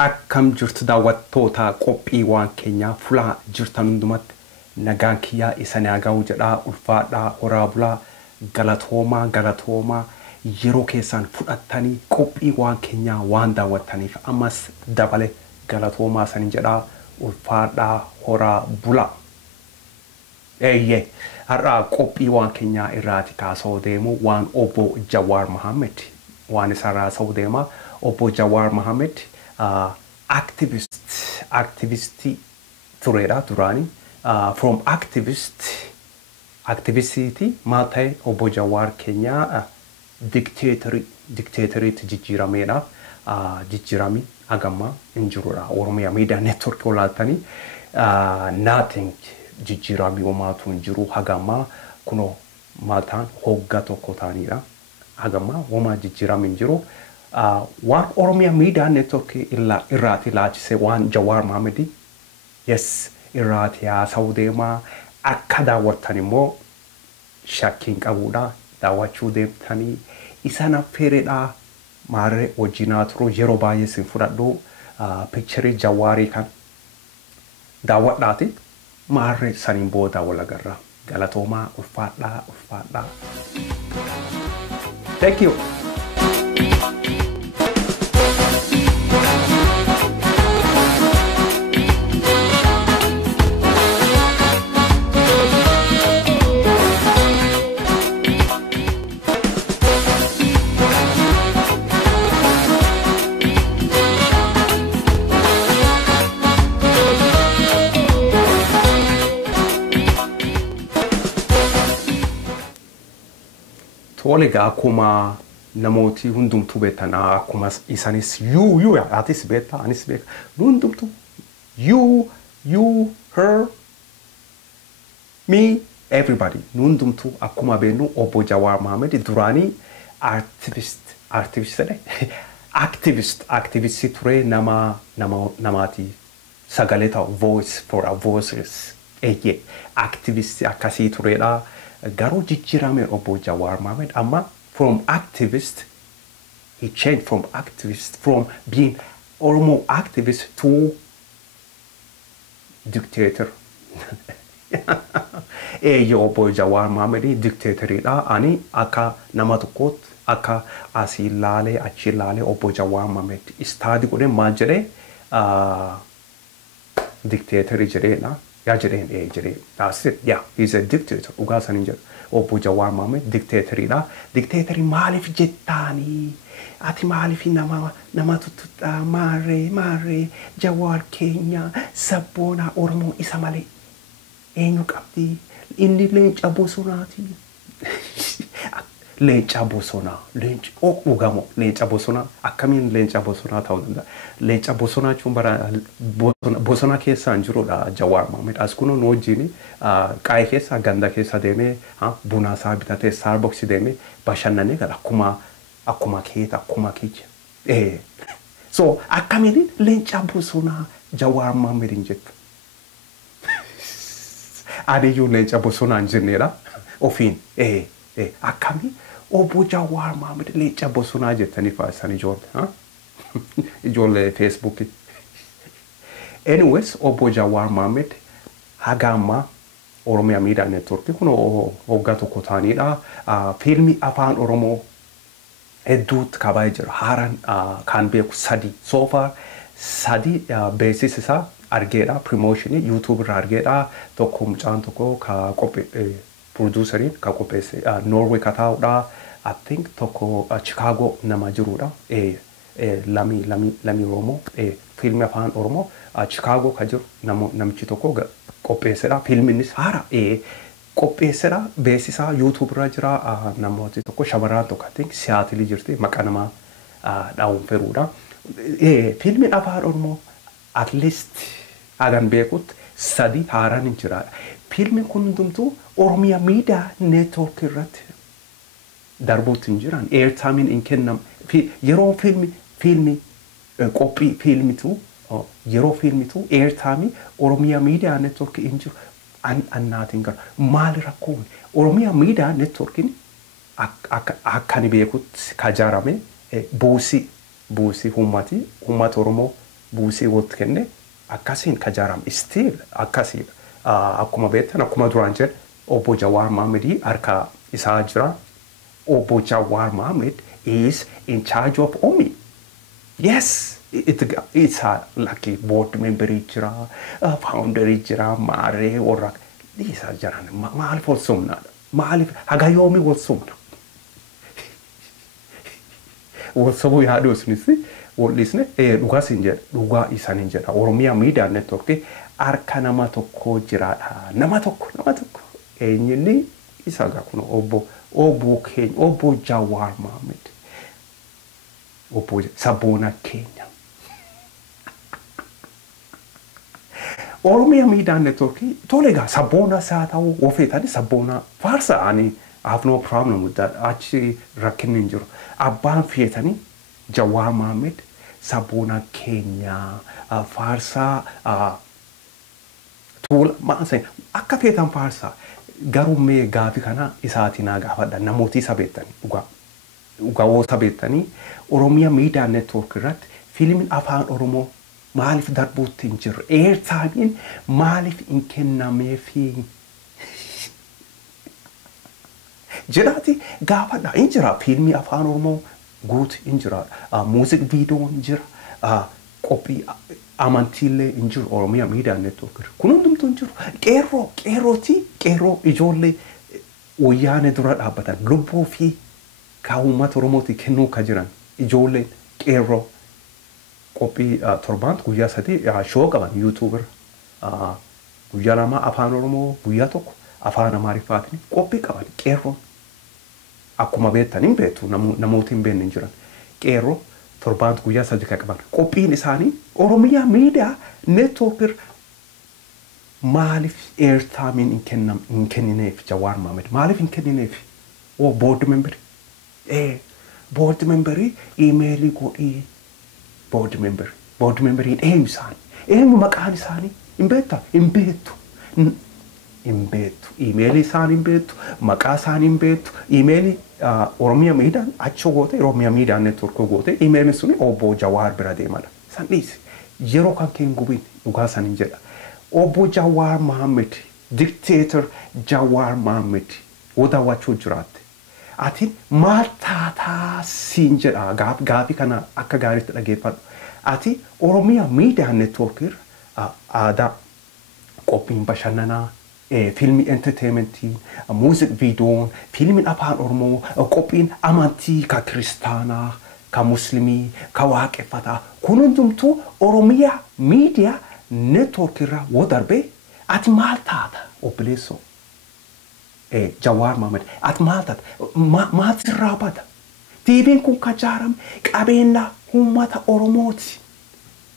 akkam jirtu daawwattoota qophii waan keenyaa fulaa jirtan hundumatti nagaan kiyyaa isa naagaa'u jedhaa ulfaadhaa horaa bulaa galatoomaa yeroo keessan fudhattanii qophii waan keenyaa waan daawwattaniif ammas dabale galatoomaa sanin jedhaa ulfaadhaa horaa bulaa har'a qophii waan keenyaa irraati kaasoo deemu waan obbo Jawaar Mohammed waan isa raasoo deema obbo Jawaar Mohammed activist turera durani from activist malta obbo Jawaar Keenyaa dictator jijjiirameedha jijjiirami agamma injurura Oromia media network olaatani nothing jijjiirami umaatu injiru hagamma kuno maltaan hogga tokko taaniidha hagamma wama jijjiirami injiru one Oromia media network irraati laachise one Jawaar Mohammed yes irraati Saudema akka daawwattan immoo shakkiin qabuudha daawwachuu deemtanii isana feredha maare wajjinaa turu yeroo baay'ee sin fudhadhu picture Jawaarii kan daawwadhaati maare saniin booda walagarra galatoomaa ulfaadhaa thank you Olega akuma namoti hundumtu betana akuma isanis you atis beta anis beta hundumtu you her me everybody hundumtu akuma benu obbo Jawaar Mohammed durani activist ture namati sagaleta voice for our voices activist akasi tureda Garo jijjiirame obbo Jawaar Mohammed amma from activist he changed from being Oromo activist to dictator obbo Jawaar Mohammed dictatorida ani akka nama tokkot akka asilale achilale obbo Jawaar Mohammed istadi godhe maal jedhe dictator jedhena that's it. Yeah, he's a dictator. Ugasan inja. Obbo Jawaar Mohammed dictatorida. Dictatori maalif jettani. Ati maalif nama tututa mare Jawaar Keenyaa sabboona Oromoo isa malee eenyu qabdi inni leenca bosonaati. Leenca bosona ugamo leenca bosona akkamiin leenca bosona ta'uu danda'a leenca bosona jechuun bara bosona keessa jiruudha Jawaar Mohammed as kuno wajjin qaayee keessa ganda keessa deemee buna isaa bitatee Starbucks deemee bashannanee gara akkuma kiicha so akkamiin leenca bosona Jawaar Mohammed jettu adiyyuu leenca bosona jenneera ofiin akkamiin obbo Jawaar Mohammed leenca bosonaa jettanii faasan ijoollee Facebook anyways obbo Jawaar Mohammed hagama Oromia media network kuno hogga tokko taaniidha filmi afaan Oromoo hedduutti kabaa jira haaran kan beeku so far sadi basis isaa argeedha promotion YouTube irraa argeedha tokko mucaan tokko ka qophii producerin ka qopheesse Norway kataa'uudha I think toko Chicago nama jiruudha lami Oromoo filmi afaan Oromoo Chicago ka jiru namichi tokko qopheessedha filminis haara qopheessedha beeksisaa YouTube irra jira namooti tokko shamarran tokko I think Seattle jirti maqaa nama dhaawun feruudha filmi afaan Oromoo at least hagan beekut sadi haaraan jira filmi kun hundumtu Oromia media network irratti darbuutin jiran Airtime in kennam yeroo filmi qophii filmitu yeroo filmitu Airtime Oromia media network in jiru annaatiin gara maal rakkoon Oromia media network akkani beekut kajarame buusi ummata Oromoo buusee walitti kenne akkasiin kajaaram still akkasiin akkuma beektan akkuma duraan jedhe obbo Jawaar Mohammed harka isaa jira. Obbo Jawaar Mohammed is in charge of OMN. Yes, it's like board member jira, founder jira, mare or these are jaran. Maalif wal sumna. Maalif hagayomi wal sumna. Wal sabu yaadu sunisi. Wal lisne dhugaa sinjed dhugaa isa ninjed. Oromia Media Network harka nama tokko jira. Nama tokko. Eenyuni isa gakuno obbo Jawaar Mohammed. Obbo Sabona Keenyaa. Oromia Media Network tolega Sabona saatau ofetani Sabona farsa ani I have no problem with that. Actually rakinin jiru. Abbaan fietani Jawaar Mohammed Sabona Keenyaa farsa tola maasai akka feetan farsa garummee gaafi kana isaatiin gaafadha namooti sabeettani dhugaa sabeettani Oromia Media Network irratti fiilmiin afaan Oromoo maalif darbuutti hin jiru airtime maalif hin kennameefi jedhaati gaafadha hin jira fiilmii afaan Oromoo guutu hin jira music video hin jira qophii amantiilee hin jiru Oromia Media Network kun hundumtuu hin jiru qeerroo ijoollee wayyaane dura dhaabbatan lubbuu fi kaawummata Oromooti kennuu ka jiran ijoollee qeerroo qophii torbaant guyyaa sadii show qaban YouTuber guyyaa lama afaan Oromoo guyyaa tokko afaan Amaariffaatiin qophii qaban qeerroo akkuma beektan hin beektu namooti hin beekne hin jiran qeerroo torbaant guyyaa sadii qaban qophiin isaanii Oromia Media Network maalif airtime hin kennineef Jawaar Mohammed maalif hin kennineef board member email godhii board member eemu maqaan isaanii hin beektu email isaanii hin beektu maqaa isaanii hin beektu email Oromia Media achi goote Oromia Media Network goote email suni obbo Jawaar bira deemala san dhiisi yeroo kan keen gubin dhugaa san hin jedha obbo Jawaar Mohammed Dictator Jawaar Mohammed oda wachuu jiraatte ati maal taataa siin jedha gaafi kana akka gaariitti dhageeffadhu ati Oromia Media Network aadaa qophiin bashannanaa filmi entertainment music video filmin afaan Oromoo qophiin amantii ka kristaanaa ka muslimii ka waaqeffataa kun hundumtuu Oromia Media Network irraa woo darbee ati maal taata obboleessoo Jawaar Mohammed ati maal taata maal sirraa bada TV'n kun ka jaarame qabeenya uummata Oromooti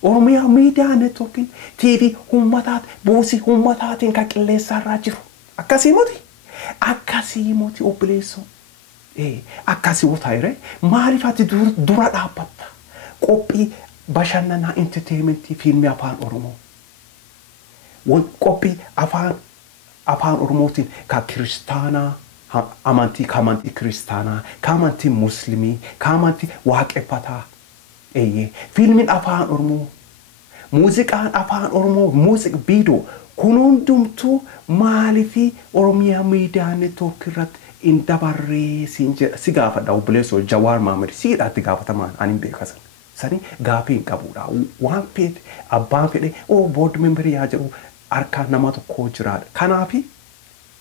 Oromia Media Network TV ummataat buusi ummataatiin ka qilleensarraa jiru akkasii moti obboleessoo akkasii utaayre maaliif ati dura dhaabbatta qophii bashannanaa entertainment filmi afaan Oromoo qophii afaan Oromootiin ka kristaanaa amantii kristaanaa ka amantii muslimii ka amantii waaqeffataa filmin afaan Oromoo muuziqaan afaan Oromoo music video kun hundumtuu maalifi Oromia Media Network irratti in dabarree si gaafadha obboleessoo Jawaar Mohammed siidhaatti gaafatamaan ani beekasan sani gaafii hin qabudha waan feete abbaan fedhe board member yaa jedhu harka nama tokko jiraadha kanaafi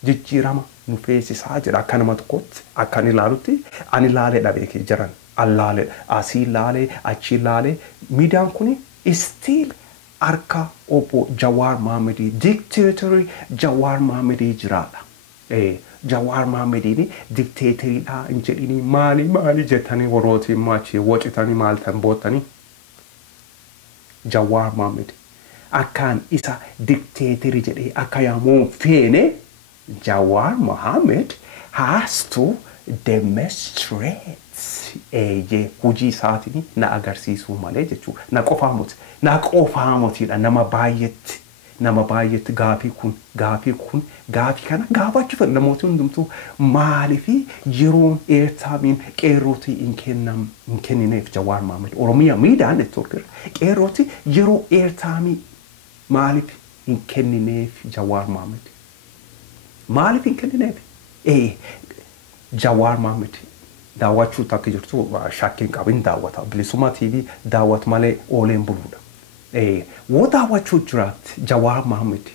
jijjiirama nu feesisaa jira akka nama tokkotti akka ani ilaalutti ani ilaalee dhabeekee jiran allale asii ilaalee achi ilaalee miidiyaan kuni still arka obbo Jawaar Mohammed Dictator Jawaar Mohammed jiraadha Jawaar Mohammed Dictator dha injedini maali jetani worooti maachi wocitani maaltan bootani Jawaar Mohammed akkaan isa Dictator jedhee akka yaamuun feene Jawaar Mohammed has to demonstrate hojii isaatiin na agarsiisuu malee jechuudha na qofaa moti nama baay'eetti nama baay'eetti gaafii kun kana gaafachuuf namooti hundumtuu maaliifi yeroon Airtime qeerrooti hin kennineef Jawaar Mohammed Oromia Media Network qeerrooti yeroo Airtime maaliif hin kennineef Jawaar Mohammed maaliif hin kennineef Jawaar Mohammed daawwachuu takka jirtu shakkiin qabin daawwata Bilisummaa TV daawwat malee ooleen buluudha what daawwachuu jiraat Jawaar Mohammed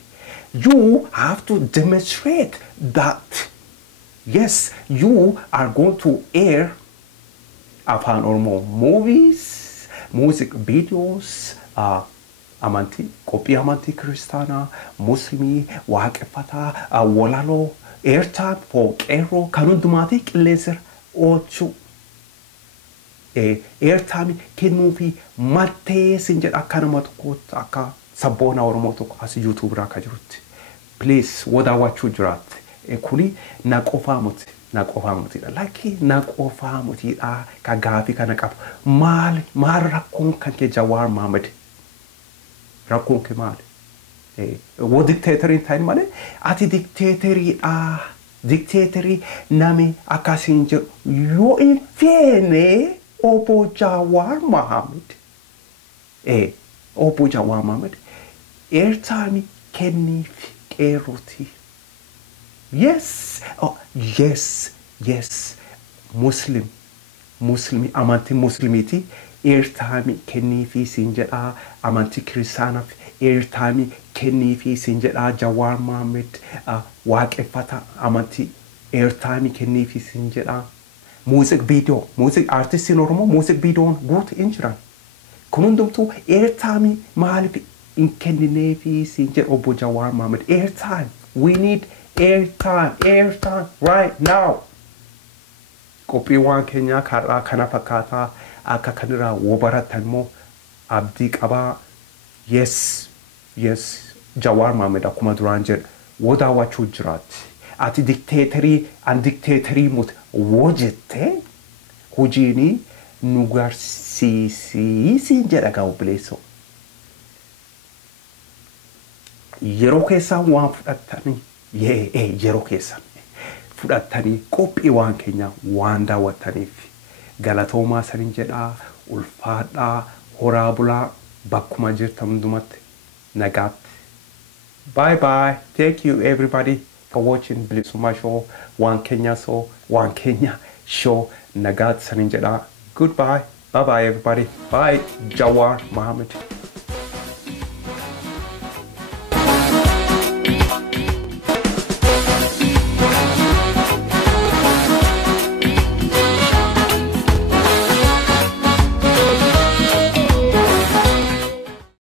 you have to demonstrate that yes you are going to air afaan Oromoo movies music videos amantii qophii amantii kiristaanaa muslimii waaqeffataa walaloo Airtime for Qeeroo kan hundumaati qilleensira oolchuu Airtime kennuufi maltee sin jedha akka nama tokkootti akka sabboona Oromoo tokko as YouTube irraa akka jirutti please wadaawwachuu jiraatte kuni na qofaa mutiidha lakki na qofaa mutiidha ka gaafii kana qabu maal rakkoon kan kee Jawaar Mohammed rakkoon kee maali wo dictator in time male ati dictatorii nami akasin jedhu yoo hin feene obbo Jawaar Mohammed obbo Jawaar Mohammed Airtime kenniif qeerrooti yes Muslim amantii muslimiti Airtime kenniifi sin jedha amantii kiristaanaaf Airtime kenniifi sin jedha Jawaar Mohammed waaqeffata amantii Airtime kenniifi sin jedha music artist in Oromoo music video guutu hin jiran kun hundumtuu Airtime maaliif hin kennineefi sin jedha obbo Jawaar Mohammed Airtime we need Airtime right now qophii waan keenyaa karaa kana fakkaataa akka kanirraa wobaratan moo abdii qabaa yes Jawaar Mohammed akkuma duraan jedha wadaawwachuu jiraatti ati dictatorii mut wojette hojiini nu garsiisii jedha gaa obboleessoo yeroo keessaan waan fudhattanii yeroo keessan fudhattanii qophii waan keenyaa waan daawwattaniif galatoomaa sanin jedhaa ulfaadhaa horaa bulaa bakkuma jirtan hundumatti nagaatti bye thank you everybody for watching BilisummaaShow waan Keenyaa show nagaatti sanin jedhaa goodbye bye everybody bye Jawaar Mohammed